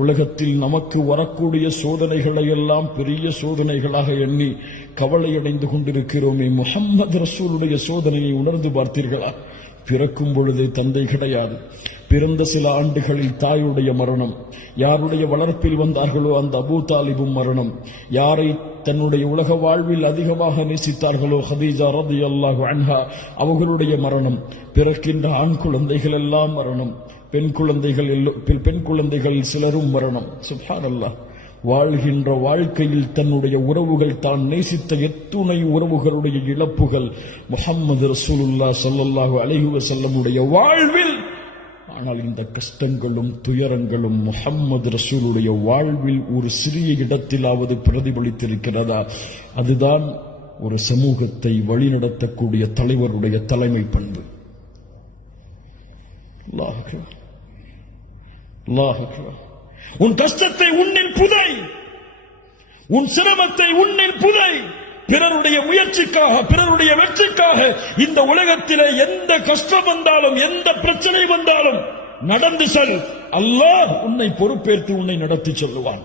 உலகத்தில் நமக்கு வரக்கூடிய சோதனைகளை எல்லாம் பெரிய சோதனைகளாக எண்ணி கவலையடைந்து கொண்டிருக்கிறோமே. முஹம்மது ரசூலுடைய சோதனையை உணர்ந்து பார்த்தீர்களா? பிறக்கும் பொழுதே தந்தை கிடையாது. பிறந்த சில ஆண்டுகளில் தாயுடைய மரணம். யாருடைய வளர்ப்பில் வந்தார்களோ அந்த அபூ தாலிபும் மரணம். யாரை தன்னுடைய உலக வாழ்வில் அதிகமாக நேசித்தார்களோ ஹதீஜா ரலியல்லாஹு அன்ஹா அவர்களுடைய மரணம். பிறக்கின்ற ஆண் குழந்தைகள் எல்லாம் மரணம். பெண் குழந்தைகள் சிலரும் மரணம். சுப்ஹானல்லாஹ். வாழ்கின்ற வாழ்க்கையில் தன்னுடைய உறவுகள், தான் நேசித்த எத்துணை உறவுகளுடைய இழப்புகள் முஹம்மது ரசூலுல்லாஹ் ஸல்லல்லாஹு அலைஹி வஸல்லமுடைய வாழ்வில். ஆனால் இந்த கஷ்டங்களும் துயரங்களும் முஹம்மது ரசூலுடைய வாழ்வில் ஒரு சிறிய இடத்திலாவது பிரதிபலித்திருக்கிறதா? அதுதான் ஒரு சமூகத்தை வழிநடத்தக்கூடிய தலைவருடைய தலைமை பண்பு. அல்லாஹ் அக்பர், அல்லாஹ் அக்பர். உன் கஷ்டத்தை உன்னில் புதை, உன் சிரமத்தை உன்னில் புதை. பிறருடைய முயற்சிக்காக, பிறருடைய வெற்றிக்காக இந்த உலகத்திலே எந்த கஷ்டம் வந்தாலும், எந்த பிரச்சனை வந்தாலும் நடந்து செல். அல்லாஹ் உன்னை பொறுப்பேற்று உன்னை நடத்தி செல்லுவான்.